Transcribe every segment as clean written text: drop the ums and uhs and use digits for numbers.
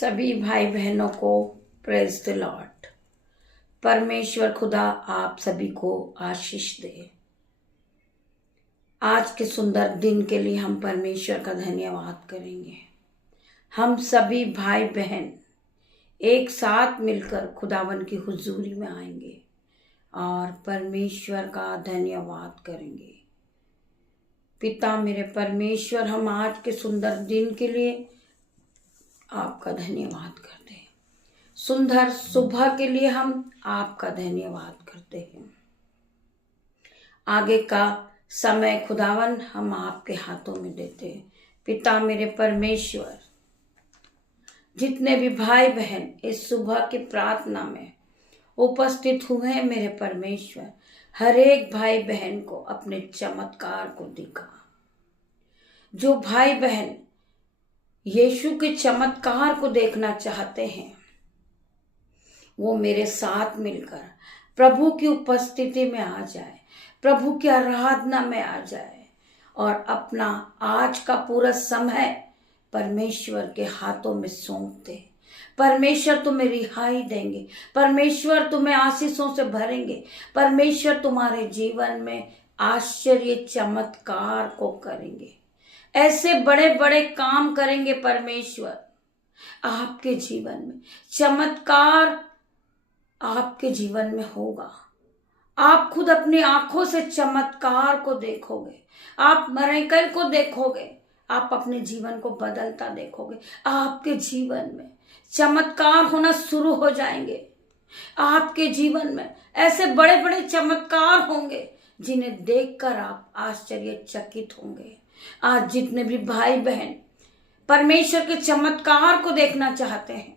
सभी भाई बहनों को प्रेज द लॉर्ड। परमेश्वर खुदा आप सभी को आशीष दे। आज के सुंदर दिन के लिए हम परमेश्वर का धन्यवाद करेंगे। हम सभी भाई बहन एक साथ मिलकर खुदावन की हुजूरी में आएंगे और परमेश्वर का धन्यवाद करेंगे। पिता मेरे परमेश्वर, हम आज के सुंदर दिन के लिए आपका धन्यवाद करते हैं। सुंदर सुबह के लिए हम आपका धन्यवाद करते हैं। आगे का समय खुदावन हम आपके हाथों में देते हैं। पिता मेरे परमेश्वर, जितने भी भाई बहन इस सुबह की प्रार्थना में उपस्थित हुए हैं मेरे परमेश्वर, हर एक भाई बहन को अपने चमत्कार को दिखा। जो भाई बहन यीशु के चमत्कार को देखना चाहते हैं वो मेरे साथ मिलकर प्रभु की उपस्थिति में आ जाए, प्रभु की आराधना में आ जाए और अपना आज का पूरा समय परमेश्वर के हाथों में सौंप दे। परमेश्वर तुम्हें रिहाई देंगे, परमेश्वर तुम्हें आशीषों से भरेंगे, परमेश्वर तुम्हारे जीवन में आश्चर्य चमत्कार को करेंगे। ऐसे बड़े बड़े काम करेंगे परमेश्वर आपके जीवन में। चमत्कार आपके जीवन में होगा। आप खुद अपनी आंखों से चमत्कार को देखोगे, आप मिरेकल को देखोगे, आप अपने जीवन को बदलता देखोगे। आपके जीवन में चमत्कार होना शुरू हो जाएंगे। आपके जीवन में ऐसे बड़े बड़े चमत्कार होंगे जिन्हें देखकर आप आश्चर्यचकित होंगे। आज जितने भी भाई बहन परमेश्वर के चमत्कार को देखना चाहते हैं,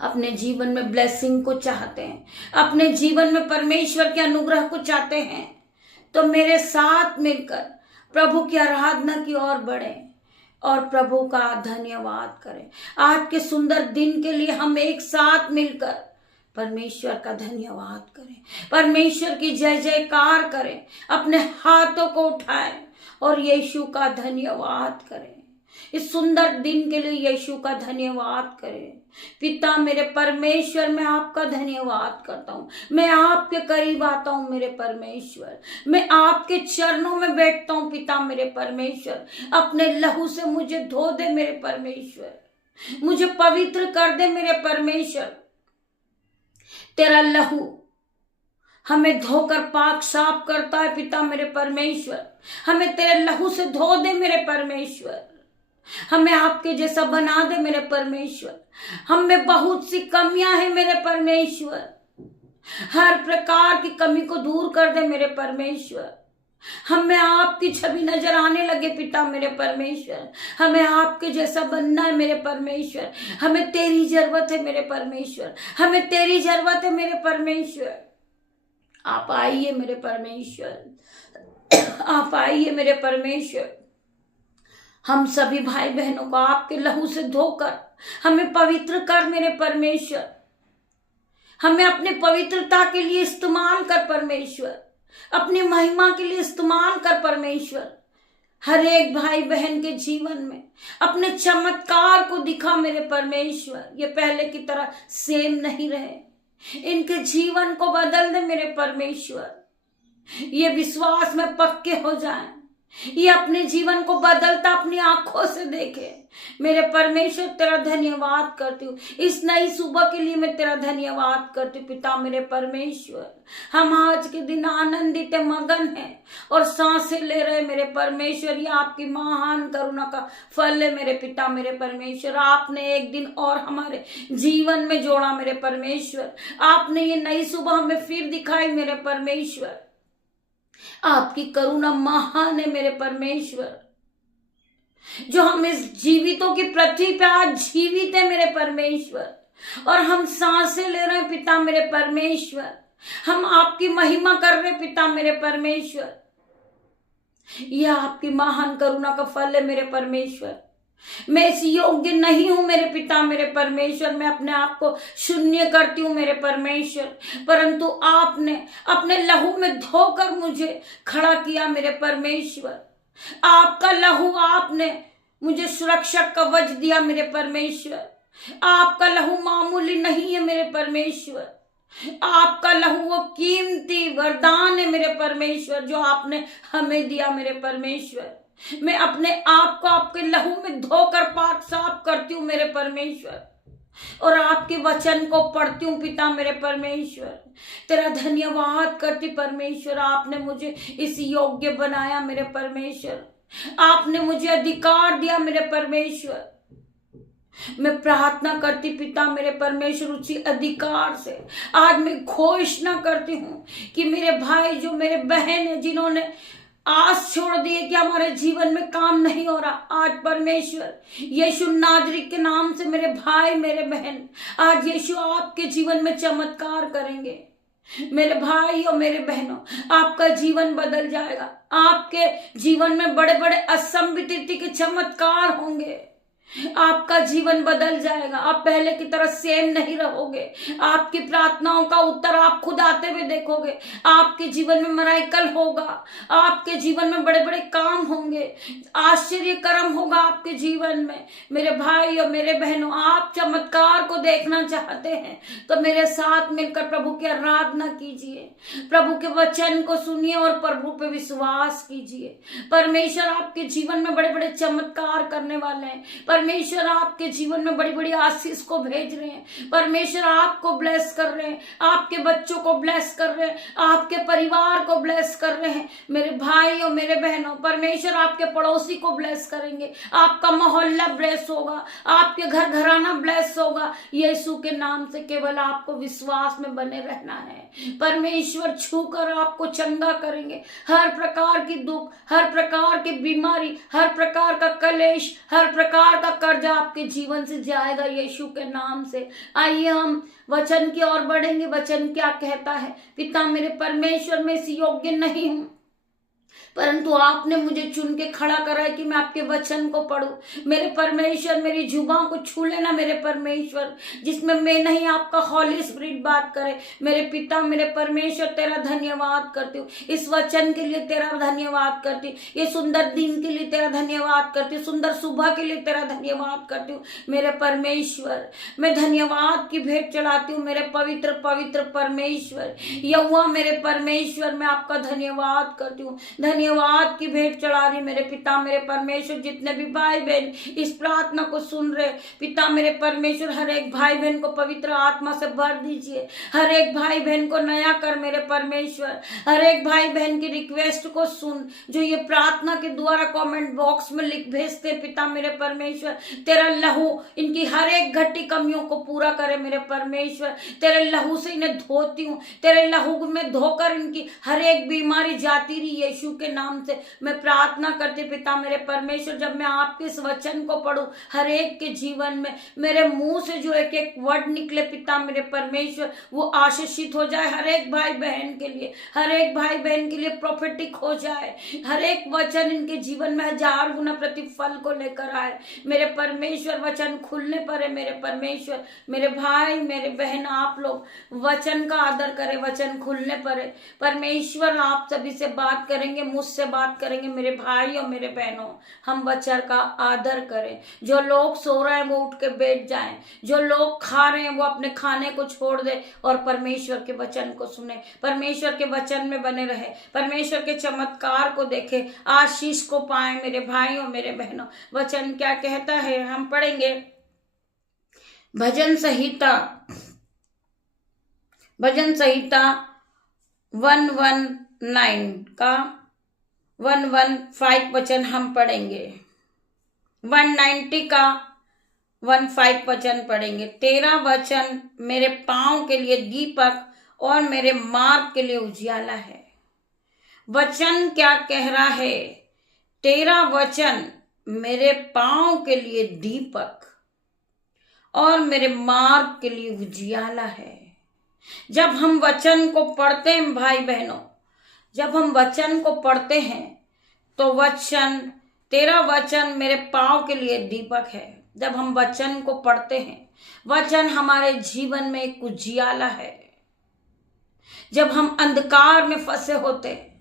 अपने जीवन में ब्लेसिंग को चाहते हैं, अपने जीवन में परमेश्वर के अनुग्रह को चाहते हैं, तो मेरे साथ मिलकर प्रभु की आराधना की ओर बढ़ें और प्रभु का धन्यवाद करें। आज के सुंदर दिन के लिए हम एक साथ मिलकर परमेश्वर का धन्यवाद करें, परमेश्वर की जय जयकार करें, अपने हाथों को उठाएं और यीशु का धन्यवाद करें। इस सुंदर दिन के लिए यीशु का धन्यवाद करें। पिता मेरे परमेश्वर, मैं आपका धन्यवाद करता हूँ। मैं आपके करीब आता हूँ मेरे परमेश्वर, मैं आपके चरणों में बैठता हूँ। पिता मेरे परमेश्वर, अपने लहू से मुझे धो दे मेरे परमेश्वर, मुझे पवित्र कर दे मेरे परमेश्वर। तेरा लहू हमें धोकर पाक साफ करता है। पिता मेरे परमेश्वर, हमें तेरे लहू से धो दे मेरे परमेश्वर, हमें आपके जैसा बना दे मेरे परमेश्वर। हम में बहुत सी कमियां हैं मेरे परमेश्वर, हर प्रकार की कमी को दूर कर दे मेरे परमेश्वर। हमें आपकी छवि नजर आने लगे पिता मेरे परमेश्वर, हमें आपके जैसा बनना है मेरे परमेश्वर। हमें तेरी जरूरत है मेरे परमेश्वर, हमें तेरी जरूरत है मेरे परमेश्वर। आप आइए मेरे परमेश्वर, आप आइए मेरे परमेश्वर। हम सभी भाई बहनों को आपके लहू से धोकर हमें पवित्र कर मेरे परमेश्वर। हमें अपने पवित्रता के लिए इस्तेमाल कर परमेश्वर, अपनी महिमा के लिए इस्तेमाल कर परमेश्वर। हर एक भाई बहन के जीवन में अपने चमत्कार को दिखा मेरे परमेश्वर। ये पहले की तरह सेम नहीं रहे, इनके जीवन को बदल दे मेरे परमेश्वर। ये विश्वास में पक्के हो जाएं, ये अपने जीवन को बदलता अपनी आंखों से देखे मेरे परमेश्वर। तेरा धन्यवाद करती हूँ इस नई सुबह के लिए, मैं तेरा धन्यवाद करती हूँ पिता मेरे परमेश्वर। हम आज के दिन आनंदित मगन हैं और सांसें ले रहे मेरे परमेश्वर। ये आपकी महान करुणा का फल है मेरे पिता मेरे परमेश्वर। आपने एक दिन और हमारे जीवन में जोड़ा मेरे परमेश्वर। आपने ये नई सुबह हमें फिर दिखाई मेरे परमेश्वर। आपकी करुणा महान है मेरे परमेश्वर, जो हम इस जीवितों की पृथ्वी पे आज जीवित है मेरे परमेश्वर और हम सांसें ले रहे हैं पिता मेरे परमेश्वर। हम आपकी महिमा कर रहे हैं पिता मेरे परमेश्वर। यह आपकी महान करुणा का फल है मेरे परमेश्वर। मैं इस योग्य नहीं हूं मेरे पिता मेरे परमेश्वर, मैं अपने आप को शून्य करती हूं मेरे परमेश्वर, परंतु आपने अपने लहू में धोकर मुझे खड़ा किया मेरे परमेश्वर। आपका लहू आपने मुझे सुरक्षा कवच दिया मेरे परमेश्वर। आपका लहू मामूली नहीं है मेरे परमेश्वर, आपका लहू वो कीमती वरदान है मेरे परमेश्वर जो आपने हमें दिया मेरे परमेश्वर। मैं अपने आप को आपके लहू में धोकर पाक साफ करती हूँ मेरे परमेश्वर, और आपके वचन को पढ़ती हूँ पिता मेरे परमेश्वर। तेरा धन्यवाद करती परमेश्वर, आपने मुझे इस योग्य बनाया मेरे परमेश्वर, आपने मुझे अधिकार दिया मेरे परमेश्वर। मैं प्रार्थना करती पिता मेरे परमेश्वर उसी अधिकार से आज मैं घोषणा करती हूँ कि मेरे भाई जो मेरे बहन है जिन्होंने आस छोड़ दिए कि हमारे जीवन में काम नहीं हो रहा, आज परमेश्वर यीशु नाजरीत के नाम से मेरे भाई मेरे बहन आज यीशु आपके जीवन में चमत्कार करेंगे। मेरे भाई और मेरे बहनों, आपका जीवन बदल जाएगा, आपके जीवन में बड़े बड़े असंभव के चमत्कार होंगे, आपका जीवन बदल जाएगा। आप पहले की तरह सेम नहीं रहोगे, आपकी प्रार्थनाओं का उत्तर आप खुद आते हुए देखोगे। आपके जीवन में मिरेकल होगा, आपके जीवन में बड़े बड़े काम होंगे, आश्चर्य कर्म होगा आपके जीवन में। मेरे भाई और मेरे बहनों, आप चमत्कार को देखना चाहते हैं तो मेरे साथ मिलकर प्रभु की आराधना कीजिए, प्रभु के वचन को सुनिए और प्रभु पे विश्वास कीजिए। परमेश्वर आपके जीवन में बड़े बड़े चमत्कार करने वाले हैं, परमेश्वर आपके जीवन में बड़ी बड़ी आशीष को भेज रहे हैं, परमेश्वर आपको ब्लेस कर रहे हैं, आपके बच्चों को ब्लेस कर रहे हैं, आपके परिवार को ब्लेस कर रहे हैं। मेरे भाई और मेरे बहनों, परमेश्वर आपके पड़ोसी को ब्लेस करेंगे, आपका मोहल्ला ब्लेस होगा, आपके घर घराना ब्लेस होगा। यीशु के नाम से केवल आपको विश्वास में बने रहना है। परमेश्वर छूकर आपको चंगा करेंगे। हर प्रकार की दुख, हर प्रकार की बीमारी, हर प्रकार का कलेश, हर प्रकार का कर्जा आपके जीवन से जाएगा यीशु के नाम से। आइए हम वचन की ओर बढ़ेंगे। वचन क्या कहता है? पिता मेरे परमेश्वर, मैं इस योग्य नहीं हूं, परंतु आपने मुझे चुन के खड़ा करा है कि मैं आपके वचन को पढूं। मेरे परमेश्वर, मेरी जुबान को छू लेना मेरे परमेश्वर, जिसमें मैं नहीं आपका हॉली स्पिरिट बात करे। मेरे पिता मेरे परमेश्वर, तेरा धन्यवाद करती हूँ, इस वचन के लिए तेरा धन्यवाद करती हूँ, ये सुंदर दिन के लिए तेरा धन्यवाद करती हूँ, सुंदर सुबह के लिए तेरा धन्यवाद करती हूँ। मेरे परमेश्वर, मैं धन्यवाद की भेंट चढ़ाती हूँ मेरे पवित्र पवित्र परमेश्वर। यहोवा मेरे परमेश्वर, मैं आपका धन्यवाद करती हूँ, धन्यवाद की भेंट चढ़ा रही मेरे पिता मेरे परमेश्वर। जितने भी भाई बहन इस प्रार्थना को सुन रहे, पिता मेरे परमेश्वर, हर एक भाई बहन को पवित्र आत्मा से भर दीजिए, हर एक भाई बहन को नया कर मेरे परमेश्वर। हर एक भाई बहन की रिक्वेस्ट को सुन जो ये प्रार्थना के द्वारा कमेंट बॉक्स में लिख भेजते पिता मेरे परमेश्वर। तेरा लहू इनकी हर एक घटी कमियों को पूरा करे मेरे परमेश्वर। तेरे लहू से इन्हें धोती हूँ, तेरे लहू में धोकर इनकी हर एक बीमारी जाती रही यीशु के नाम से मैं प्रार्थना करती पिता मेरे परमेश्वर। जब मैं आपके इस वचन को पढ़ूं, हर एक के जीवन में मेरे मुंह से जो एक एक वर्ड निकले पिता मेरे परमेश्वर, वो आशीषित हो जाए हर एक भाई बहन के लिए, हर एक भाई बहन के लिए प्रोफेटिक हो जाए। हर एक वचन इनके जीवन में 1000 गुना प्रतिफल को लेकर आए मेरे परमेश्वर। वचन खुलने पर है मेरे परमेश्वर। मेरे भाई मेरे बहन, आप लोग वचन का आदर करें, वचन खुलने पर है परमेश्वर। आप सभी से बात करेंगे, मुझसे बात करेंगे मेरे भाई और मेरे बहनों। हम वचन का आदर करें। जो लोग सो रहे हैं वो उठ के बैठ जाएं, जो लोग खा रहे हैं वो अपने खाने को छोड़ दे और परमेश्वर के वचन को सुने, परमेश्वर के वचन में बने रहे, परमेश्वर के चमत्कार को देखे, आशीष को पाए मेरे भाई और मेरे बहनों। वचन क्या कहता है हम पढ़ेंगे। भजन संहिता 119 का 115 वचन हम पढ़ेंगे। 190 का 15 वचन पढ़ेंगे। तेरा वचन मेरे पांव के लिए दीपक और मेरे मार्ग के लिए उजियाला है। वचन क्या कह रहा है? तेरा वचन मेरे पांव के लिए दीपक और मेरे मार्ग के लिए उजियाला है। जब हम वचन को पढ़ते हैं भाई बहनों, जब हम वचन को पढ़ते हैं तो वचन, तेरा वचन मेरे पांव के लिए दीपक है। जब हम वचन को पढ़ते हैं, वचन हमारे जीवन में एक उजियाला है। जब हम अंधकार में फंसे होते हैं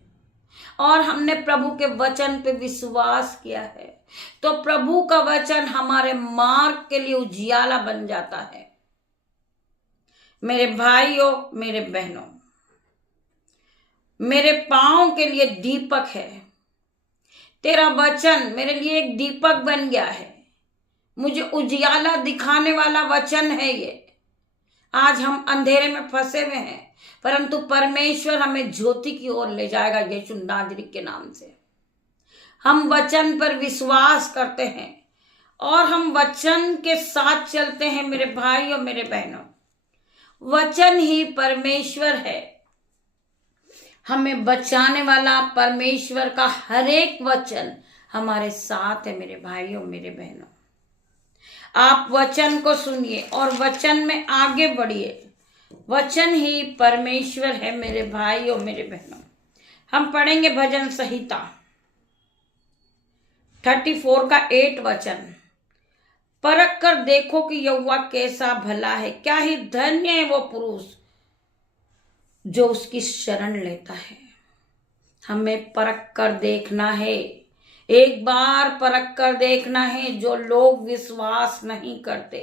और हमने प्रभु के वचन पे विश्वास किया है, तो प्रभु का वचन हमारे मार्ग के लिए उजियाला बन जाता है। मेरे भाइयों, मेरे बहनों, मेरे पांव के लिए दीपक है। तेरा वचन मेरे लिए एक दीपक बन गया है। मुझे उजियाला दिखाने वाला वचन है ये। आज हम अंधेरे में फंसे हुए हैं, परंतु परमेश्वर हमें ज्योति की ओर ले जाएगा यीशु नाजरी के नाम से। हम वचन पर विश्वास करते हैं और हम वचन के साथ चलते हैं। मेरे भाइयों, मेरे बहनों, वचन ही परमेश्वर है। हमें बचाने वाला परमेश्वर का हर एक वचन हमारे साथ है। मेरे भाइयों, मेरे बहनों, आप वचन को सुनिए और वचन में आगे बढ़िए। वचन ही परमेश्वर है। मेरे भाइयों, मेरे बहनों, हम पढ़ेंगे भजन संहिता 34 का 8 वचन। परख कर देखो कि यहोवा कैसा भला है, क्या ही धन्य है वो पुरुष जो उसकी शरण लेता है। हमें परख कर देखना है, एक बार परख कर देखना है। जो लोग विश्वास नहीं करते,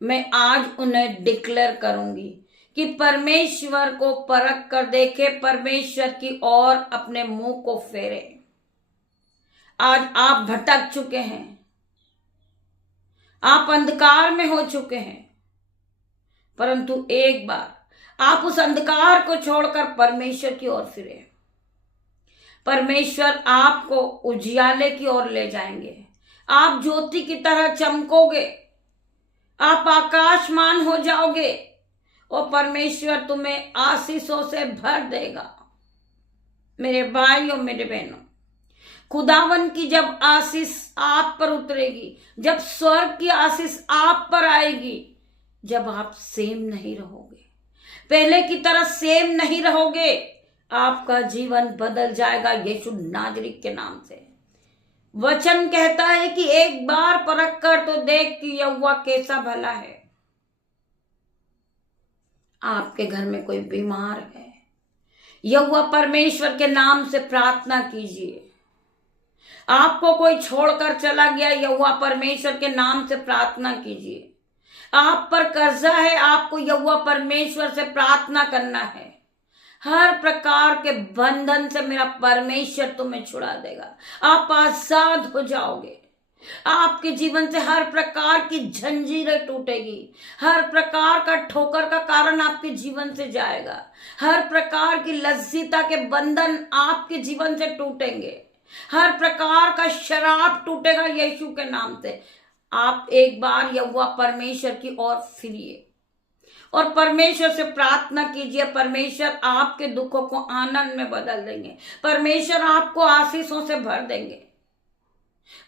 मैं आज उन्हें डिक्लेयर करूंगी कि परमेश्वर को परख कर देखे, परमेश्वर की ओर अपने मुंह को फेरे। आज आप भटक चुके हैं, आप अंधकार में हो चुके हैं, परंतु एक बार आप उस अंधकार को छोड़कर परमेश्वर की ओर फिरे। परमेश्वर आपको उजियाले की ओर ले जाएंगे। आप ज्योति की तरह चमकोगे, आप आकाशमान हो जाओगे और परमेश्वर तुम्हें आशीषों से भर देगा। मेरे भाइयों, मेरे बहनों, खुदावन की जब आशीष आप पर उतरेगी, जब स्वर्ग की आशीष आप पर आएगी, जब आप सेम नहीं रहोगे, पहले की तरह सेम नहीं रहोगे, आपका जीवन बदल जाएगा यीशु नाजरी के नाम से। वचन कहता है कि एक बार परख कर तो देख कि यहोवा कैसा भला है। आपके घर में कोई बीमार है, यहोवा परमेश्वर के नाम से प्रार्थना कीजिए। आपको कोई छोड़कर चला गया, यहोवा परमेश्वर के नाम से प्रार्थना कीजिए। आप पर कर्जा है, आपको यहोवा परमेश्वर से प्रार्थना करना है। हर प्रकार के बंधन से मेरा परमेश्वर तुम्हें छुड़ा देगा। आप आजाद हो जाओगे। आपके जीवन से हर प्रकार की जंजीरें टूटेगी, हर प्रकार का ठोकर का कारण आपके जीवन से जाएगा, हर प्रकार की लज्जिता के बंधन आपके जीवन से टूटेंगे, हर प्रकार का शराब टूटेगा यीशु के नाम से। आप एक बार यहोवा परमेश्वर की ओर फिरिए और परमेश्वर से प्रार्थना कीजिए। परमेश्वर आपके दुखों को आनंद में बदल देंगे, परमेश्वर आपको आशीषों से भर देंगे।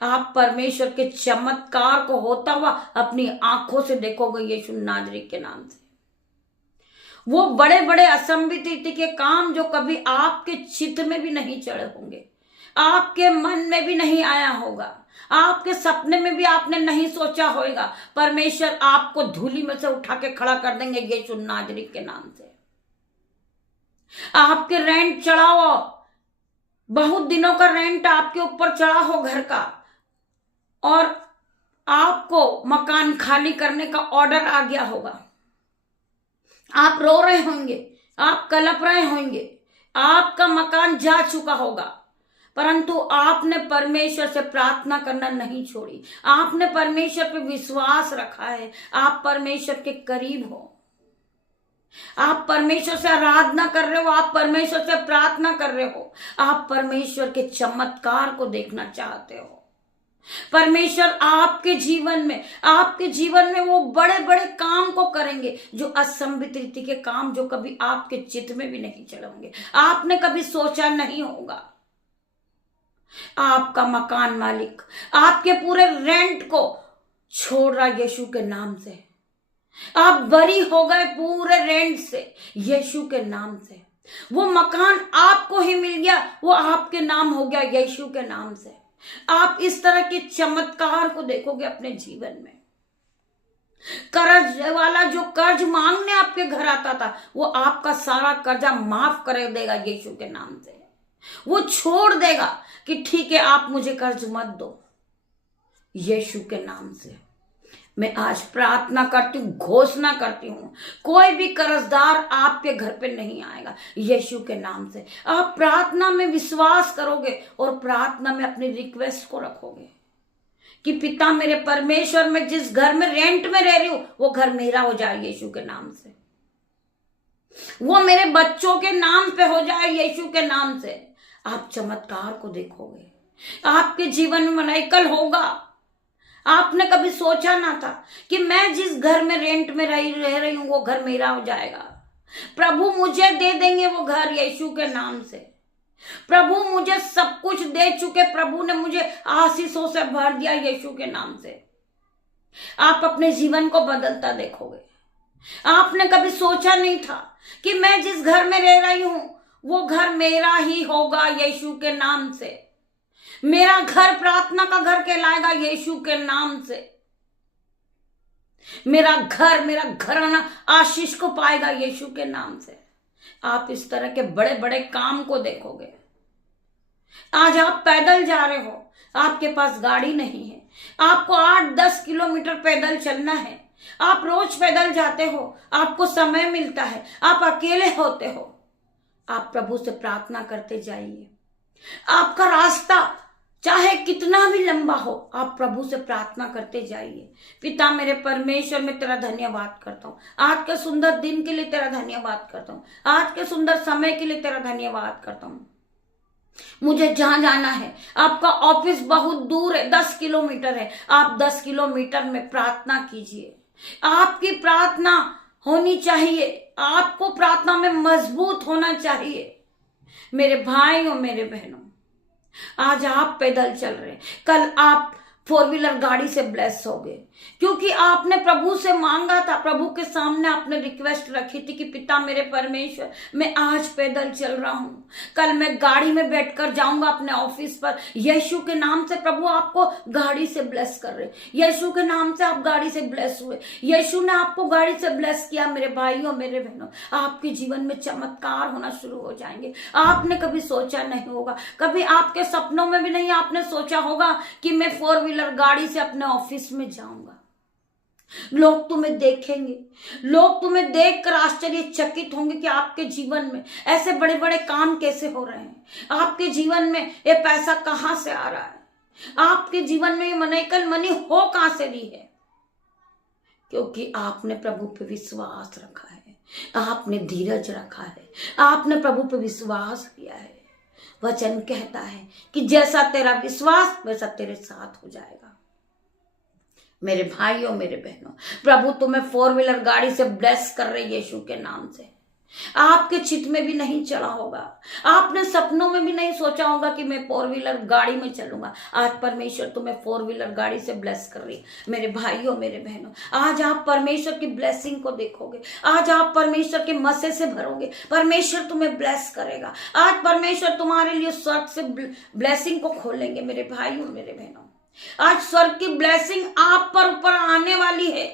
आप परमेश्वर के चमत्कार को होता हुआ अपनी आंखों से देखोगे यीशु नाजरी के नाम से। वो बड़े बड़े असंभित रीति के काम जो कभी आपके चित्त में भी नहीं चढ़े होंगे, आपके मन में भी नहीं आया होगा, आपके सपने में भी आपने नहीं सोचा होगा, परमेश्वर आपको धूली में से उठा के खड़ा कर देंगे यीशु नाजरी के नाम से। आपके रेंट चढ़ा हो, बहुत दिनों का रेंट आपके ऊपर चढ़ा हो घर का, और आपको मकान खाली करने का ऑर्डर आ गया होगा। आप रो रहे होंगे, आप कलप रहे होंगे, आपका मकान जा चुका होगा, परंतु आपने परमेश्वर से प्रार्थना करना नहीं छोड़ी। आपने परमेश्वर पे विश्वास रखा है। आप परमेश्वर के करीब हो, आप परमेश्वर से आराधना कर रहे हो, आप परमेश्वर से प्रार्थना कर रहे हो, आप परमेश्वर के चमत्कार को देखना चाहते हो। परमेश्वर आपके जीवन में वो बड़े बड़े काम को करेंगे जो असंभित रीति के काम जो कभी आपके चित्त में भी नहीं चले होंगे, आपने कभी सोचा नहीं होगा। आपका मकान मालिक आपके पूरे रेंट को छोड़ रहा यीशु के नाम से। आप बरी हो गए पूरे रेंट से यीशु के नाम से। वो मकान आपको ही मिल गया, वो आपके नाम हो गया यीशु के नाम से। आप इस तरह के चमत्कार को देखोगे अपने जीवन में। कर्ज वाला जो कर्ज मांगने आपके घर आता था, वो आपका सारा कर्जा माफ कर देगा यीशु के नाम से। वो छोड़ देगा कि ठीक है आप मुझे कर्ज मत दो, यीशु के नाम से मैं आज प्रार्थना करती हूँ, घोषणा करती हूँ, कोई भी कर्जदार आपके घर पे नहीं आएगा यीशु के नाम से। आप प्रार्थना में विश्वास करोगे और प्रार्थना में अपनी रिक्वेस्ट को रखोगे कि पिता मेरे परमेश्वर, मैं जिस घर में रेंट में रह रही हूं वो घर मेरा हो जाए यीशु के नाम से, वो मेरे बच्चों के नाम पे हो जाए यीशु के नाम से। आप चमत्कार को देखोगे, आपके जीवन में मनाइकल होगा। आपने कभी सोचा ना था कि मैं जिस घर में रेंट में रह रही हूं वो घर मेरा हो जाएगा। प्रभु मुझे दे देंगे वो घर यीशु के नाम से। प्रभु मुझे सब कुछ दे चुके, प्रभु ने मुझे आशीषों से भर दिया यीशु के नाम से। आप अपने जीवन को बदलता देखोगे। आपने कभी सोचा नहीं था कि मैं जिस घर में रह रही हूं वो घर मेरा ही होगा यीशु के नाम से। मेरा घर प्रार्थना का घर कहलाएगा यीशु के नाम से। मेरा घराना आशीष को पाएगा यीशु के नाम से। आप इस तरह के बड़े बड़े काम को देखोगे। आज आप पैदल जा रहे हो, आपके पास गाड़ी नहीं है, आपको 8-10 किलोमीटर पैदल चलना है। आप रोज पैदल जाते हो, आपको समय मिलता है, आप अकेले होते हो। आप प्रभु से प्रार्थना करते जाइए। आपका रास्ता चाहे कितना भी लंबा हो, आप प्रभु से प्रार्थना करते जाइए। पिता मेरे परमेश्वर, मैं तेरा धन्यवाद करता हूँ आज के सुंदर दिन के लिए, तेरा धन्यवाद करता हूँ आज के सुंदर समय के लिए, तेरा धन्यवाद करता हूँ। मुझे जहां जाना है, आपका ऑफिस बहुत दूर है, 10 किलोमीटर है, आप 10 किलोमीटर में प्रार्थना कीजिए। आपकी प्रार्थना होनी चाहिए, आपको प्रार्थना में मजबूत होना चाहिए। मेरे भाई और मेरे बहनों, आज आप पैदल चल रहे, कल आप 4 व्हीलर गाड़ी से ब्लेस होगे, क्योंकि आपने प्रभु से मांगा था। प्रभु के सामने आपने रिक्वेस्ट रखी थी कि पिता मेरे परमेश्वर, मैं आज पैदल चल रहा हूं, कल मैं गाड़ी में बैठकर जाऊंगा अपने ऑफिस पर। यीशु के नाम से प्रभु आपको गाड़ी से ब्लेस कर रहे, यीशु के नाम से आप गाड़ी से ब्लेस हुए, यीशु ने आपको गाड़ी से ब्लेस किया। मेरे भाइयों मेरे बहनों, आपके जीवन में चमत्कार होना शुरू हो जाएंगे। आपने कभी सोचा नहीं होगा, कभी आपके सपनों में भी नहीं आपने सोचा होगा कि मैं 4 व्हीलर गाड़ी से अपने ऑफिस में जाऊंगा। लोग तुम्हें देखेंगे, लोग तुम्हें देखकर आश्चर्यचकित होंगे कि आपके जीवन में ऐसे बड़े बड़े काम कैसे हो रहे हैं, आपके जीवन में ये पैसा कहां से आ रहा है, आपके जीवन में ये मनी हो कहां से रही है। क्योंकि आपने प्रभु पे विश्वास रखा है, आपने धीरज रखा है, आपने प्रभु पे विश्वास किया है। वचन कहता है कि जैसा तेरा विश्वास वैसा तेरे साथ हो जाएगा। मेरे भाइयों मेरे बहनों, प्रभु तुम्हें 4 व्हीलर गाड़ी से ब्लेस कर रहे यीशु के नाम से। आपके चित में भी नहीं चला होगा, आपने सपनों में भी नहीं सोचा होगा कि मैं 4 व्हीलर गाड़ी में चलूंगा। आज परमेश्वर तुम्हें 4 व्हीलर गाड़ी से ब्लेस कर रही। मेरे भाइयों मेरे बहनों, आज आप परमेश्वर की ब्लेसिंग को देखोगे, आज आप परमेश्वर के मसे से भरोगे, परमेश्वर तुम्हें ब्लेस करेगा। आज परमेश्वर तुम्हारे लिए स्वर्ग से ब्लेसिंग को खोलेंगे। मेरे भाइयों मेरे बहनों, आज स्वर्ग की ब्लेसिंग आप पर ऊपर आने वाली है।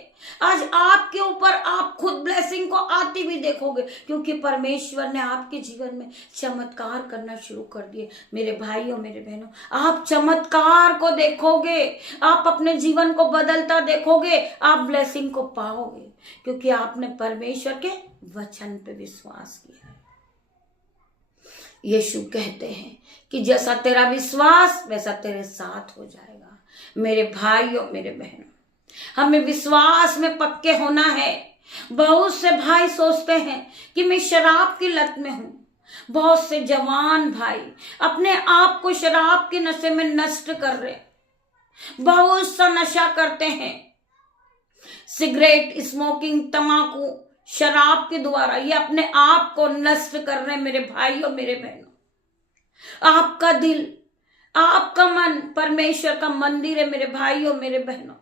आज आपके ऊपर आप खुद ब्लेसिंग को आती भी देखोगे, क्योंकि परमेश्वर ने आपके जीवन में चमत्कार करना शुरू कर दिए। मेरे भाइयों मेरे बहनों, आप चमत्कार को देखोगे, आप अपने जीवन को बदलता देखोगे, आप ब्लेसिंग को पाओगे, क्योंकि आपने परमेश्वर के वचन पे विश्वास किया है। यीशु कहते हैं कि जैसा तेरा विश्वास वैसा तेरे साथ हो जाएगा। मेरे भाइयों मेरे बहनों, हमें विश्वास में पक्के होना है। बहुत से भाई सोचते हैं कि मैं शराब की लत में हूं। बहुत से जवान भाई अपने आप को शराब के नशे में नष्ट कर रहे, बहुत सा नशा करते हैं, सिगरेट, स्मोकिंग, तंबाकू, शराब के द्वारा ये अपने आप को नष्ट कर रहे हैं। मेरे भाइयों मेरे बहनों, आपका दिल, आपका मन परमेश्वर का मंदिर है। मेरे भाइयों मेरे बहनों,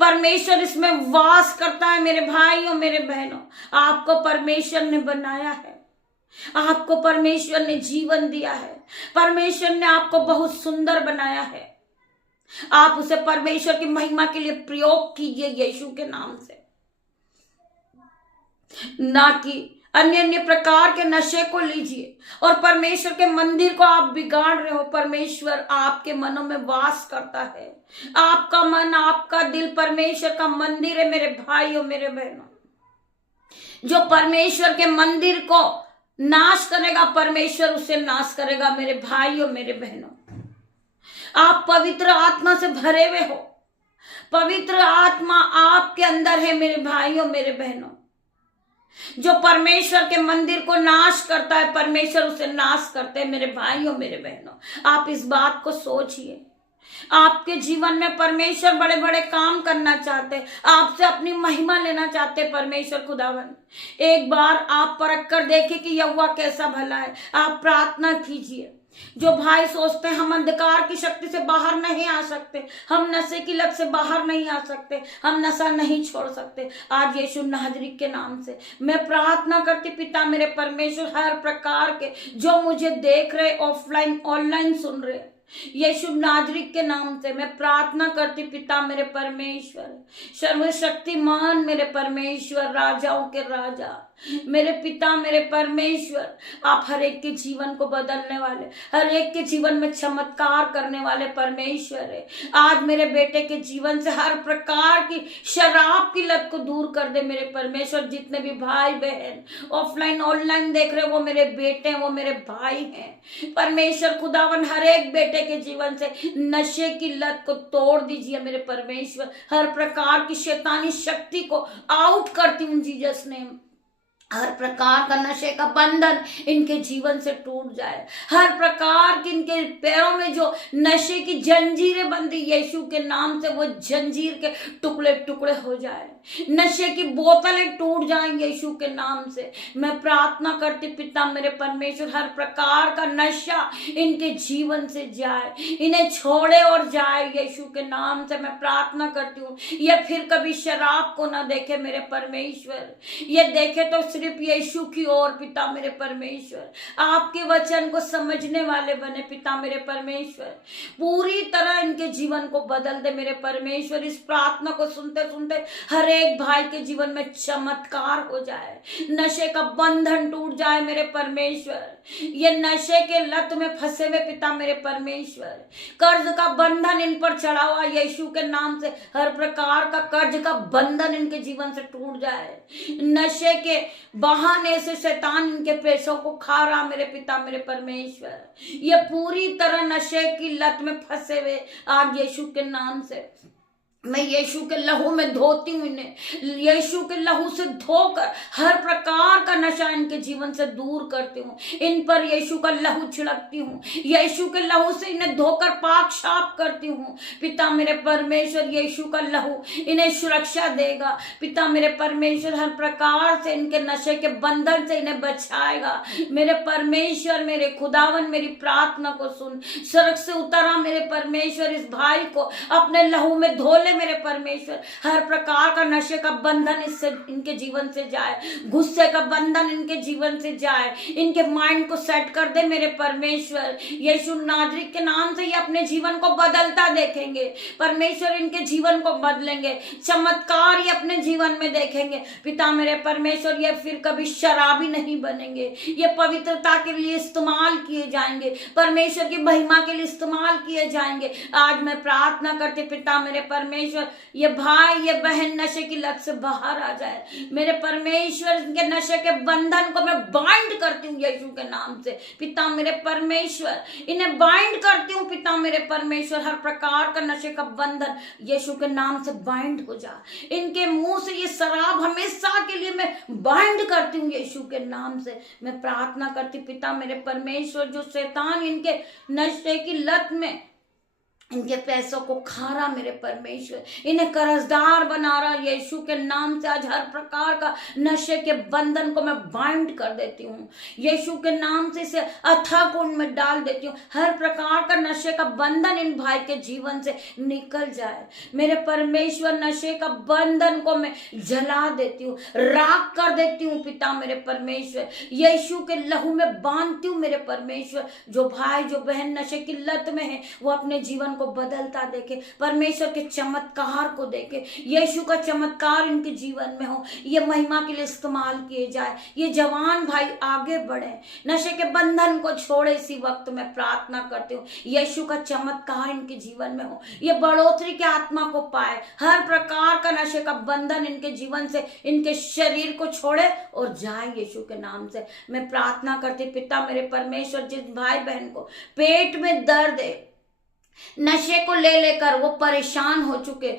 परमेश्वर इसमें वास करता है। मेरे भाइयों मेरे बहनों, आपको परमेश्वर ने बनाया है, आपको परमेश्वर ने जीवन दिया है, परमेश्वर ने आपको बहुत सुंदर बनाया है। आप उसे परमेश्वर की महिमा के लिए प्रयोग कीजिए यीशु के नाम से, ना कि अन्य अन्य प्रकार के नशे को लीजिए और परमेश्वर के मंदिर को आप बिगाड़ रहे हो। परमेश्वर आपके मनों में वास करता है। आपका मन, आपका दिल परमेश्वर का मंदिर है मेरे भाइयों, मेरे बहनों। जो परमेश्वर के मंदिर को नाश करेगा, परमेश्वर उसे नाश करेगा मेरे भाइयों, मेरे बहनों। आप पवित्र आत्मा से भरे हुए हो। पवित्र आत्मा आपके अंदर है मेरे भाइयों, मेरे बहनों। जो परमेश्वर के मंदिर को नाश करता है, परमेश्वर उसे नाश करते हैं मेरे भाइयों, मेरे बहनों। आप इस बात को सोचिए। आपके जीवन में परमेश्वर बड़े बड़े काम करना चाहते हैं, आपसे अपनी महिमा लेना चाहते हैं परमेश्वर खुदावन। एक बार आप परख कर देखें कि यहोवा कैसा भला है। आप प्रार्थना कीजिए। जो भाई सोचते हैं हम अंधकार की शक्ति से बाहर नहीं आ सकते, हम नशे की लत से बाहर नहीं आ सकते, हम नशा नहीं छोड़ सकते, आज यीशु नाजरी के नाम से मैं प्रार्थना करती पिता मेरे परमेश्वर, हर प्रकार के जो मुझे देख रहे, ऑफलाइन ऑनलाइन सुन रहे, यीशु नाजरी के नाम से मैं प्रार्थना करती पिता मेरे परमेश्वर, सर्वशक्तिमान मेरे परमेश्वर, राजाओं के राजा मेरे पिता मेरे परमेश्वर, आप हर एक के जीवन को बदलने वाले, हर एक के जीवन में चमत्कार करने वाले परमेश्वर है। आज मेरे बेटे के जीवन से हर प्रकार की शराब की लत को दूर कर दे मेरे परमेश्वर। जितने भी भाई बहन ऑफलाइन ऑनलाइन देख रहे, वो मेरे बेटे हैं, वो मेरे भाई हैं परमेश्वर खुदावन। हर एक बेटे के जीवन से नशे की लत को तोड़ दीजिए मेरे परमेश्वर। हर प्रकार की शैतानी शक्ति को आउट करती हूँ जीसस नेम। हर प्रकार का नशे का बंधन इनके जीवन से टूट जाए। हर प्रकार की इनके पैरों में जो नशे की जंजीरें बंधी, यीशु के नाम से वो जंजीर के टुकड़े टुकड़े हो जाए। नशे की बोतलें टूट जाएं यीशु के नाम से। मैं प्रार्थना करती पिता मेरे परमेश्वर, हर प्रकार का नशा इनके जीवन से जाए, इन्हें छोड़े और जाए यीशु के नाम से। मैं प्रार्थना करती हूँ ये फिर कभी शराब को ना देखे मेरे परमेश्वर, ये देखे तो सिर्फ यीशु की ओर पिता मेरे परमेश्वर। आपके वचन को समझने वाले बने पिता मेरे परमेश्वर। पूरी तरह इनके जीवन को बदल दे मेरे परमेश्वर। इस प्रार्थना को सुनते सुनते हर एक भाई के जीवन में चमत्कार हो जाए, नशे का बंधन टूट जाए मेरे परमेश्वर। ये नशे के लत में फंसे हुए पिता मेरे परमेश्वर, कर्ज का बंधन इन पर चढ़ा हुआ यीशु के नाम से, हर प्रकार का कर्ज का बंधन इनके जीवन से टूट जाए। नशे के बहाने से शैतान इनके पैसों को खा रहा मेरे पिता मेरे परमेश्वर। ये पूरी तरह नशे की लत में फंसे हुए आज यीशु के नाम से मैं यीशु के लहू में धोती हूँ इन्हें। यीशु के लहू से धोकर हर प्रकार का नशा इनके जीवन से दूर करती हूँ। इन पर यीशु का लहू छिड़कती हूँ, यीशु के लहू से इन्हें धोकर पाक साफ करती हूँ पिता मेरे परमेश्वर। यीशु का लहू इन्हें सुरक्षा देगा पिता मेरे परमेश्वर। हर प्रकार से इनके नशे के बंधन से इन्हें बचाएगा मेरे परमेश्वर। मेरे खुदावन मेरी प्रार्थना को सुन, स्वर्ग से उतरा मेरे परमेश्वर, इस भाई को अपने लहू में धो ले मेरे परमेश्वर। हर प्रकार का नशे का बंधन इससे इनके जीवन से जाए, गुस्से का बंधन इनके जीवन से जाए, इनके माइंड को सेट कर दे मेरे परमेश्वर। यीशु नाजरी के नाम से ये अपने जीवन को बदलता देखेंगे परमेश्वर, इनके जीवन को बदलेंगे, चमत्कार ये अपने जीवन में देखेंगे पिता मेरे परमेश्वर। ये फिर कभी शराबी नहीं बनेंगे, ये पवित्रता के लिए इस्तेमाल किए जाएंगे, परमेश्वर की महिमा के लिए इस्तेमाल किए जाएंगे। आज मैं प्रार्थना करती पिता मेरे परमेश्वर, ये भाई ये बहन नशे की लत से बाहर आ जाए मेरे परमेश्वर। इनके नशे के बंधन को मैं बाइंड करती हूँ यीशु के नाम से पिता मेरे परमेश्वर। इन्हें बाइंड करती हूँ पिता मेरे परमेश्वर। हर प्रकार का नशे का बंधन यीशु के नाम से बाइंड हो जा। इनके मुंह से ये शराब हमेशा के लिए मैं बाइंड करती हूँ यीशु के नाम से। मैं प्रार्थना करती पिता मेरे परमेश्वर, जो शैतान इनके नशे की लत में इनके पैसों को खा रहा मेरे परमेश्वर, इन्हें कर्जदार बना रहा यीशु के नाम से, आज हर प्रकार का नशे के बंधन को मैं बाइंड कर देती हूँ यीशु के नाम से। इसे अथाह कुंड में डाल देती हूँ। हर प्रकार का नशे का बंधन इन भाई के जीवन से निकल जाए मेरे परमेश्वर। नशे का बंधन को मैं जला देती हूँ, राख कर देती हूँ पिता मेरे परमेश्वर। यीशु के लहू में बांधती हूँ मेरे परमेश्वर। जो भाई जो बहन नशे की लत में है वो अपने जीवन को बदलता देखे, परमेश्वर के चमत्कार को देखे, यीशु का चमत्कार इनके जीवन में हो, ये महिमा के लिए इस्तेमाल किए जाए। ये जवान भाई आगे बढ़े, नशे के बंधन को छोड़े। इसी वक्त मैं प्रार्थना करती हूँ यीशु का चमत्कार इनके जीवन में हो, ये बढ़ोतरी के आत्मा को पाए, हर प्रकार का नशे का बंधन इनके जीवन से, इनके शरीर को छोड़े और जाए यीशु के नाम से। मैं प्रार्थना करती पिता मेरे परमेश्वर, जिस भाई बहन को पेट में दर्द है, नशे को ले लेकर वो परेशान हो चुके,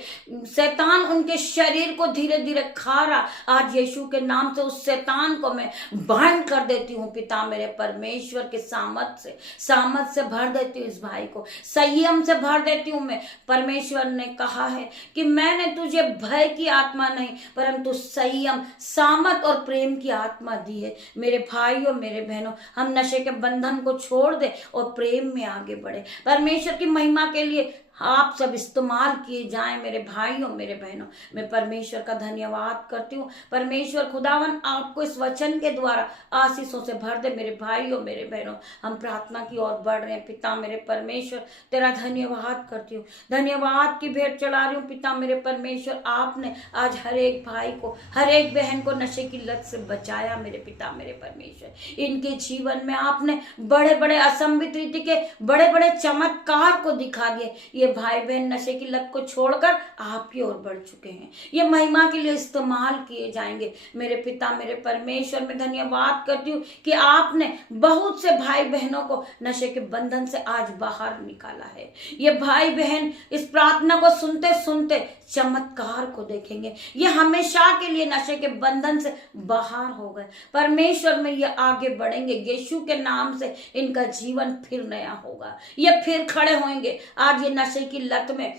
शैतान उनके शरीर को धीरे धीरे खा रहा, आज यीशु के नाम से उस शैतान को मैं बांध कर देती हूँ पिता मेरे परमेश्वर के सामर्थ से भर देती हूँ, इस भाई को संयम से भर देती हूँ मैं। परमेश्वर ने कहा है कि मैंने तुझे भय की आत्मा नहीं परंतु संयम, सामर्थ और प्रेम की आत्मा दी है। मेरे भाइयों मेरे बहनों, हम नशे के बंधन को छोड़ दे और प्रेम में आगे बढ़े। परमेश्वर की महिमा के लिए आप सब इस्तेमाल किए जाएं मेरे भाइयों मेरे बहनों। मैं परमेश्वर का धन्यवाद करती हूँ। परमेश्वर खुदावन आपको इस वचन के द्वारा आशीषों से भर दे मेरे भाइयों मेरे बहनों। हम प्रार्थना की ओर बढ़ रहे हैं। पिता मेरे परमेश्वर, तेरा धन्यवाद करती हूँ, धन्यवाद की भेंट चढ़ा रही हूँ पिता मेरे परमेश्वर। आपने आज हर एक भाई को, हर एक बहन को नशे की लत से बचाया मेरे पिता मेरे परमेश्वर। इनके जीवन में आपने बड़े बड़े असंभित रीति के बड़े बड़े चमत्कार को दिखा दिए। ये भाई बहन नशे की लत को छोड़कर आपकी ओर बढ़ चुके हैं, ये महिमा के लिए इस्तेमाल किए जाएंगे मेरे पिता मेरे परमेश्वर। मैं धन्यवाद करती हूँ कि आपने बहुत से भाई बहनों को नशे के बंधन से आज बाहर निकाला है। ये भाई बहन इस प्रार्थना को सुनते सुनते चमत्कार को देखेंगे, ये हमेशा के लिए नशे के बंधन से बाहर हो गए। परमेश्वर में ये आगे बढ़ेंगे, यीशु के नाम से इनका जीवन फिर नया होगा, ये फिर खड़े होंगे। आज ये नशे की लत में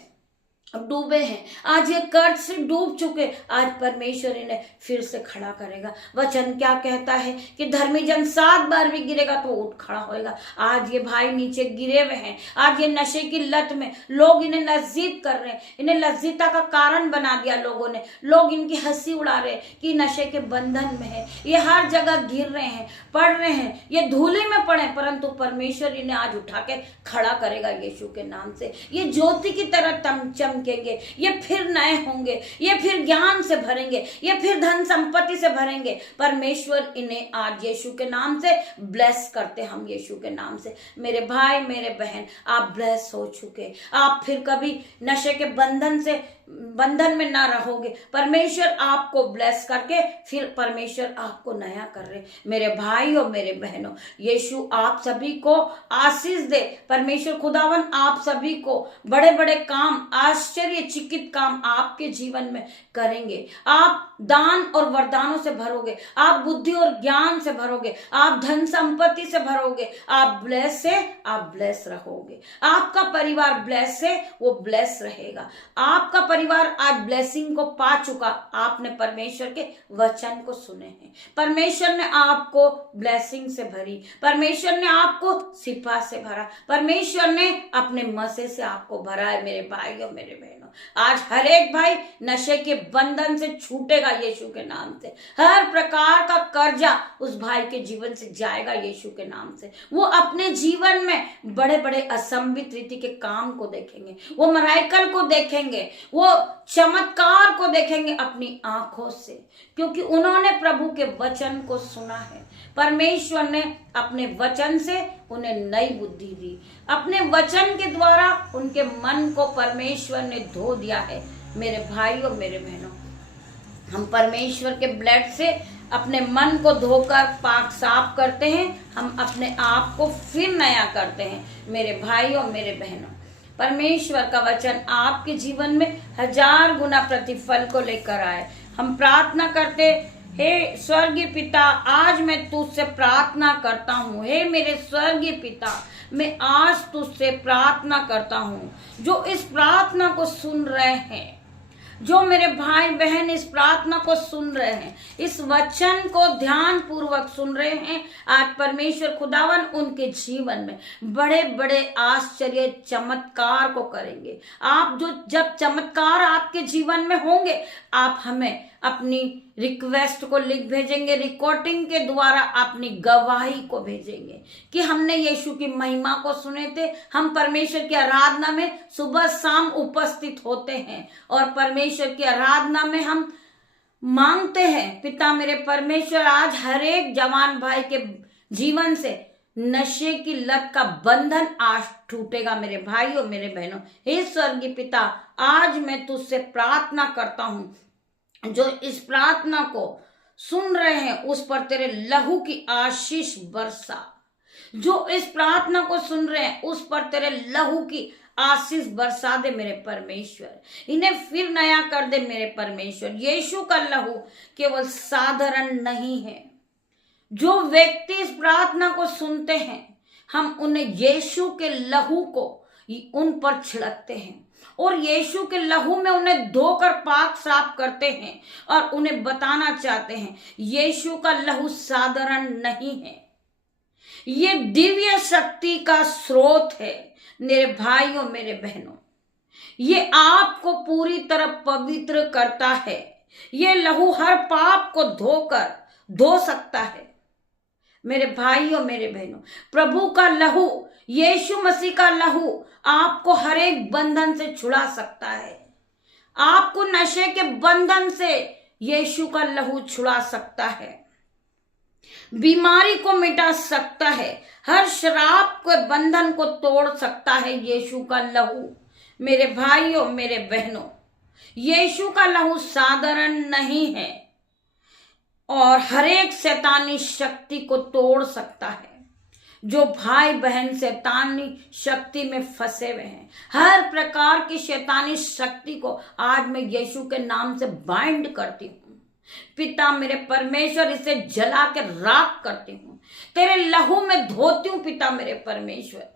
डूबे हैं, आज ये कर्ज से डूब चुके, आज परमेश्वर इन्हें फिर से खड़ा करेगा। वचन क्या कहता है कि धर्मी जन 7 बार भी गिरेगा तो उठ खड़ा होएगा। आज ये भाई नीचे गिरे हुए हैं, आज ये नशे की लत में लोग इन्हें लज्जित कर रहे हैं, इन्हें लज्जिता का कारण बना दिया लोगों ने। लोग इनकी हंसी उड़ा रहे हैं कि नशे के बंधन में है, ये हर जगह गिर रहे हैं, पड़ रहे हैं, ये धूले में पड़े, परंतु परमेश्वर इन्हें आज उठा के खड़ा करेगा यीशु के नाम से। ये ज्योति की तरह चमकेंगे, ये फिर नए होंगे, ये फिर ज्ञान से भरेंगे, ये फिर धन संपत्ति से भरेंगे। परमेश्वर इन्हें आज यीशु के नाम से ब्लेस करते, हम यीशु के नाम से। मेरे भाई मेरे बहन, आप ब्लेस हो चुके, आप फिर कभी नशे के बंधन में ना रहोगे। परमेश्वर आपको ब्लेस करके फिर परमेश्वर आपको नया कर रहे। मेरे भाइयों मेरे बहनों, यीशु आप सभी को आशीष दे। परमेश्वर खुदावन आप सभी को बड़े बड़े काम, आश्चर्यचकित काम आपके जीवन में करेंगे। आप दान और वरदानों से भरोगे, आप बुद्धि और ज्ञान से भरोगे, आप धन संपत्ति से भरोगे, आप ब्लेस से आप ब्लेस रहोगे। आपका परिवार ब्लेस से वो ब्लेस रहेगा। आपका परिवार आज ब्लेसिंग को पा चुका, आपने परमेश्वर के वचन को सुने हैं, परमेश्वर ने आपको ब्लेसिंग से भरी, परमेश्वर ने आपको सिपा से भरा, परमेश्वर ने अपने मसे से आपको भरा है। मेरे भाइयों मेरे बहनों, आज हर एक भाई नशे के बंधन से छूटेगा यीशु के नाम से। हर प्रकार का कर्जा उस भाई के जीवन से जाएगा यीशु के नाम से। वो अपने जीवन में बड़े बड़े असंभित रीति के काम को देखेंगे, वो मराइकल को देखेंगे, वो चमत्कार को देखेंगे अपनी आंखों से, क्योंकि उन्होंने प्रभु के वचन को सुना है। परमेश्वर ने अपने वचन से उन्हें नई बुद्धि दी, अपने वचन के द्वारा उनके मन को परमेश्वर ने धो दिया है। मेरे भाइयों मेरे बहनों, हम परमेश्वर के ब्लड से अपने मन को धोकर पाक साफ करते हैं, हम अपने आप को फिर नया करते हैं। मेरे भाइयों मेरे बहनों, परमेश्वर का वचन आपके जीवन में 1000 गुना प्रतिफल को लेकर आए। हम प्रार्थना करते, हे स्वर्गीय पिता, आज मैं तुझसे प्रार्थना करता हूँ। हे मेरे स्वर्गीय पिता, मैं आज तुझसे प्रार्थना करता हूँ, जो इस प्रार्थना को सुन रहे हैं, जो मेरे भाई बहन इस प्रार्थना को सुन रहे हैं, इस वचन को ध्यान पूर्वक सुन रहे हैं, आज परमेश्वर खुदावन उनके जीवन में बड़े बड़े आश्चर्य चमत्कार को करेंगे। आप जो जब चमत्कार आपके जीवन में होंगे, आप हमें अपनी रिक्वेस्ट को लिख भेजेंगे, रिकॉर्डिंग के द्वारा अपनी गवाही को भेजेंगे कि हमने यीशु की महिमा को सुने थे। हम परमेश्वर की आराधना में सुबह शाम उपस्थित होते हैं और परमेश्वर की आराधना में हम मांगते हैं, पिता मेरे परमेश्वर आज हर एक जवान भाई के जीवन से नशे की लत का बंधन आज टूटेगा। मेरे भाइयों मेरे बहनों, हे स्वर्गीय पिता, आज मैं तुझसे प्रार्थना करता हूं, जो इस प्रार्थना को सुन रहे हैं उस पर तेरे लहू की आशीष बरसा। जो इस प्रार्थना को सुन रहे हैं उस पर तेरे लहू की आशीष बरसा दे मेरे परमेश्वर। इन्हें फिर नया कर दे मेरे परमेश्वर। यीशु का लहू केवल साधारण नहीं है। जो व्यक्ति इस प्रार्थना को सुनते हैं, हम उन्हें यीशु के लहू को उन पर छिड़कते हैं और यीशु के लहू में उन्हें धोकर पाक साफ करते हैं और उन्हें बताना चाहते हैं यीशु का लहू साधारण नहीं है, ये दिव्य शक्ति का स्रोत है। मेरे भाइयों मेरे बहनों, ये आपको पूरी तरह पवित्र करता है। ये लहू हर पाप को धो सकता है। मेरे भाइयों मेरे बहनों, प्रभु का लहू, यीशु मसीह का लहू आपको हर एक बंधन से छुड़ा सकता है। आपको नशे के बंधन से यीशु का लहू छुड़ा सकता है, बीमारी को मिटा सकता है, हर शराब के बंधन को तोड़ सकता है यीशु का लहू। मेरे भाइयों मेरे बहनों, यीशु का लहू साधारण नहीं है और हर एक शैतानी शक्ति को तोड़ सकता है। जो भाई बहन शैतानी शक्ति में फंसे हुए हैं, हर प्रकार की शैतानी शक्ति को आज मैं यीशु के नाम से बाइंड करती हूँ। पिता मेरे परमेश्वर, इसे जला के राख करती हूँ, तेरे लहू में धोती हूँ। पिता मेरे परमेश्वर,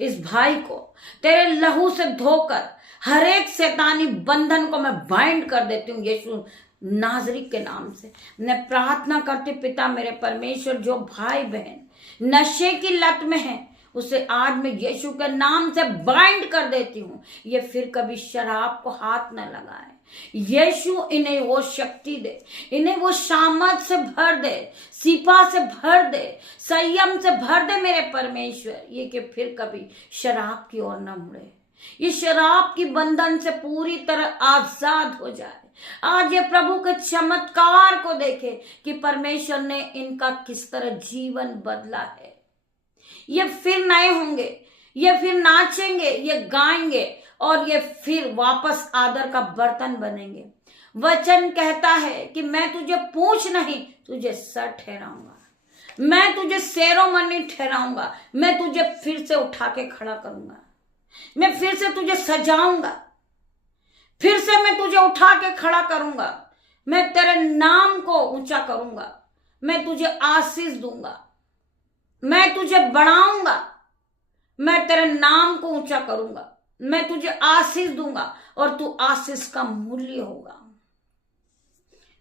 इस भाई को तेरे लहू से धोकर हर एक शैतानी बंधन को मैं बाइंड कर देती हूँ यीशु नाजरी के नाम से। मैं प्रार्थना करती पिता मेरे परमेश्वर, जो भाई बहन नशे की लत में है, उसे आज मैं यीशु के नाम से बाइंड कर देती हूँ। ये फिर कभी शराब को हाथ न लगाए। यीशु इन्हें वो शक्ति दे, इन्हें वो सामर्थ से भर दे, सिपा से भर दे, संयम से भर दे मेरे परमेश्वर, ये कि फिर कभी शराब की ओर न मुड़े, ये शराब की बंधन से पूरी तरह आजाद हो जाए। आज ये प्रभु के चमत्कार को देखे कि परमेश्वर ने इनका किस तरह जीवन बदला है। ये फिर नए होंगे, ये फिर नाचेंगे, ये गाएंगे और ये फिर वापस आदर का बर्तन बनेंगे। वचन कहता है कि मैं तुझे पूंछ नहीं, तुझे सर ठहराऊंगा, मैं तुझे सेरोमनी ठहराऊंगा, मैं तुझे फिर से उठा के खड़ा करूंगा, मैं फिर से तुझे सजाऊंगा, फिर से मैं तुझे उठा के खड़ा करूंगा, मैं तेरे नाम को ऊंचा करूंगा, मैं तुझे आशीष दूंगा, मैं तुझे बढ़ाऊंगा, मैं तेरे नाम को ऊंचा करूंगा, मैं तुझे आशीष दूंगा और तू आशीष का मूल्य होगा।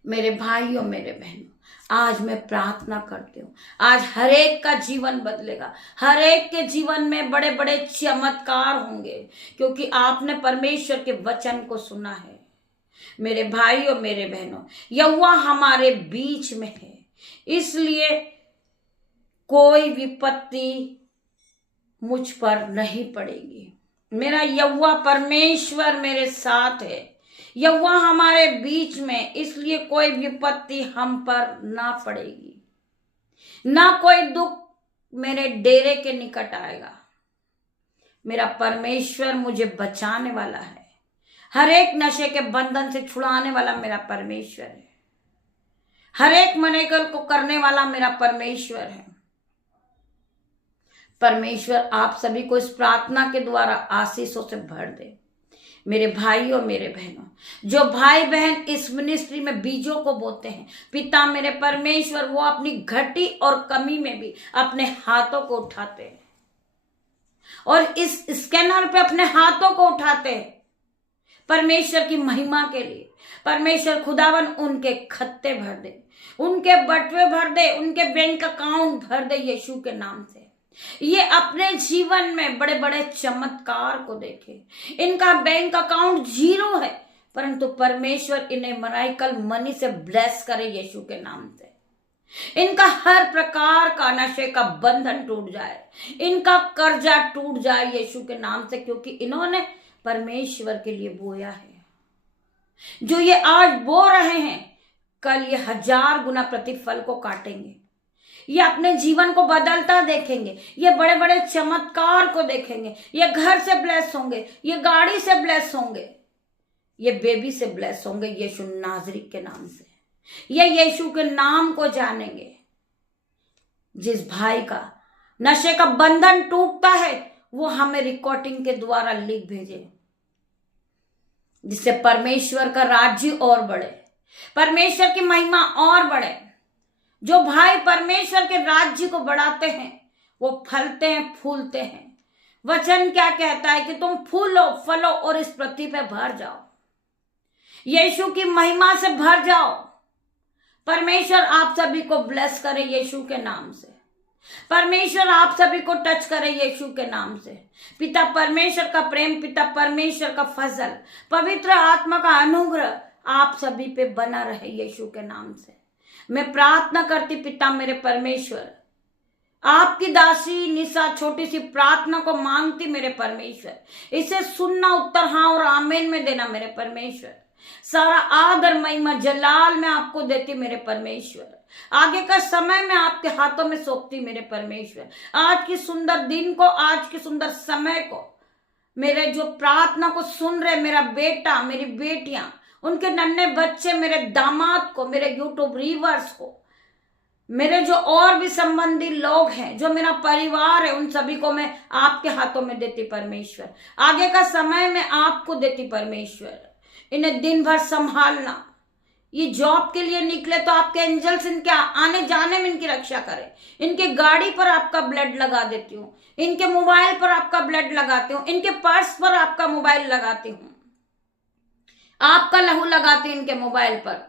मेरे भाइयों मेरे बहनों, आज मैं प्रार्थना करती हूँ, आज हर एक का जीवन बदलेगा, हर एक के जीवन में बड़े बड़े चमत्कार होंगे, क्योंकि आपने परमेश्वर के वचन को सुना है। मेरे भाइयों मेरे बहनों, यहोवा हमारे बीच में है, इसलिए कोई विपत्ति मुझ पर नहीं पड़ेगी। मेरा यहोवा परमेश्वर मेरे साथ है, यहोवा हमारे बीच में, इसलिए कोई विपत्ति हम पर ना पड़ेगी, ना कोई दुख मेरे डेरे के निकट आएगा। मेरा परमेश्वर मुझे बचाने वाला है, हर एक नशे के बंधन से छुड़ाने वाला मेरा परमेश्वर है, हर एक मनेकल को करने वाला मेरा परमेश्वर है। परमेश्वर आप सभी को इस प्रार्थना के द्वारा आशीषों से भर दे। मेरे भाइयों मेरे बहनों, जो भाई बहन इस मिनिस्ट्री में बीजों को बोते हैं, पिता मेरे परमेश्वर वो अपनी घटी और कमी में भी अपने हाथों को उठाते हैं और इस स्कैनर पे अपने हाथों को उठाते हैं। परमेश्वर की महिमा के लिए परमेश्वर खुदावन उनके खत्ते भर दे, उनके बटवे भर दे, उनके बैंक अकाउंट भर दे यीशु के नाम से। ये अपने जीवन में बड़े बड़े चमत्कार को देखे। इनका बैंक अकाउंट 0 है, परंतु परमेश्वर इन्हें मराइकल मनी से ब्लेस करे यीशु के नाम से। इनका हर प्रकार का नशे का बंधन टूट जाए, इनका कर्जा टूट जाए यीशु के नाम से, क्योंकि इन्होंने परमेश्वर के लिए बोया है। जो ये आज बो रहे हैं, कल ये 1000 गुना प्रतिफल को काटेंगे। ये अपने जीवन को बदलता देखेंगे, ये बड़े बड़े चमत्कार को देखेंगे, ये घर से ब्लेस होंगे, ये गाड़ी से ब्लेस होंगे, ये बेबी से ब्लेस होंगे यीशु नाजरी के नाम से। ये यीशु के नाम को जानेंगे। जिस भाई का नशे का बंधन टूटता है वो हमें रिकॉर्डिंग के द्वारा लिख भेजे, जिससे परमेश्वर का राज्य और बढ़े, परमेश्वर की महिमा और बढ़े। जो भाई परमेश्वर के राज्य को बढ़ाते हैं वो फलते हैं, फूलते हैं। वचन क्या कहता है कि तुम फूलो, फलो और इस पृथ्वी पे भर जाओ, यीशु की महिमा से भर जाओ। परमेश्वर आप सभी को ब्लेस करे यीशु के नाम से। परमेश्वर आप सभी को टच करे यीशु के नाम से। पिता परमेश्वर का प्रेम, पिता परमेश्वर का फजल, पवित्र आत्मा का अनुग्रह आप सभी पे बना रहे यीशु के नाम से। मैं प्रार्थना करती पिता मेरे परमेश्वर, आपकी दासी निशा छोटी सी प्रार्थना को मांगती मेरे परमेश्वर, इसे सुनना, उत्तर हाँ और आमीन में देना मेरे परमेश्वर। सारा आदर महिमा जलाल मैं आपको देती मेरे परमेश्वर। आगे का समय मैं आपके हाथों में सौंपती मेरे परमेश्वर। आज की सुंदर दिन को, आज के सुंदर समय को, मेरे जो प्रार्थना को सुन रहे मेरा बेटा, मेरी बेटियां, उनके नन्हे बच्चे, मेरे दामाद को, मेरे यूट्यूब रीवर्स को, मेरे जो और भी संबंधी लोग हैं, जो मेरा परिवार है, उन सभी को मैं आपके हाथों में देती परमेश्वर। आगे का समय मैं आपको देती परमेश्वर। इन्हें दिन भर संभालना। ये जॉब के लिए निकले तो आपके एंजल्स इनके आने जाने में इनकी रक्षा करें। इनके गाड़ी पर आपका ब्लड लगा देती हूँ, इनके मोबाइल पर आपका ब्लड लगाती हूँ, इनके पर्स पर आपका मोबाइल लगाती हूँ, आपका लहू लगाती हूँ इनके मोबाइल पर,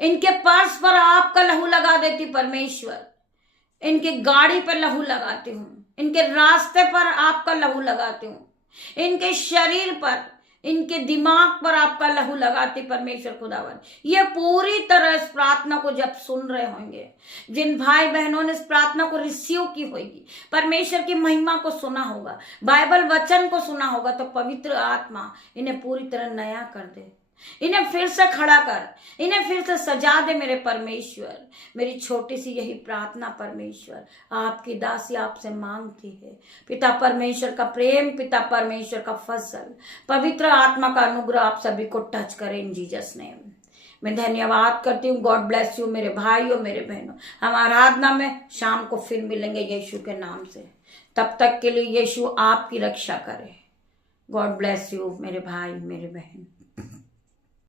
इनके पर्स पर आपका लहू लगा देती परमेश्वर, इनकी गाड़ी पर लहू लगाती हूँ, इनके रास्ते पर आपका लहू लगाती हूँ, इनके शरीर पर, इनके दिमाग पर आपका लहू लगाती परमेश्वर खुदावन। ये पूरी तरह इस प्रार्थना को जब सुन रहे होंगे, जिन भाई बहनों ने इस प्रार्थना को रिसीव की होगी, परमेश्वर की महिमा को सुना होगा, बाइबल वचन को सुना होगा, तो पवित्र आत्मा इन्हें पूरी तरह नया कर दे, इन्हें फिर से खड़ा कर, इन्हें फिर से सजा दे मेरे परमेश्वर। मेरी छोटी सी यही प्रार्थना परमेश्वर, आपकी दासी आपसे मांगती है। पिता परमेश्वर का प्रेम, पिता परमेश्वर का फजल, पवित्र आत्मा का अनुग्रह आप सभी को टच करें इन जीसस नेम। मैं धन्यवाद करती हूँ। गॉड ब्लेस यू मेरे भाइयों, मेरे बहनों। हम आराधना में शाम को फिर मिलेंगे यीशु के नाम से। तब तक के लिए यीशु आपकी रक्षा करे। गॉड ब्लेस यू मेरे भाई, मेरे बहन।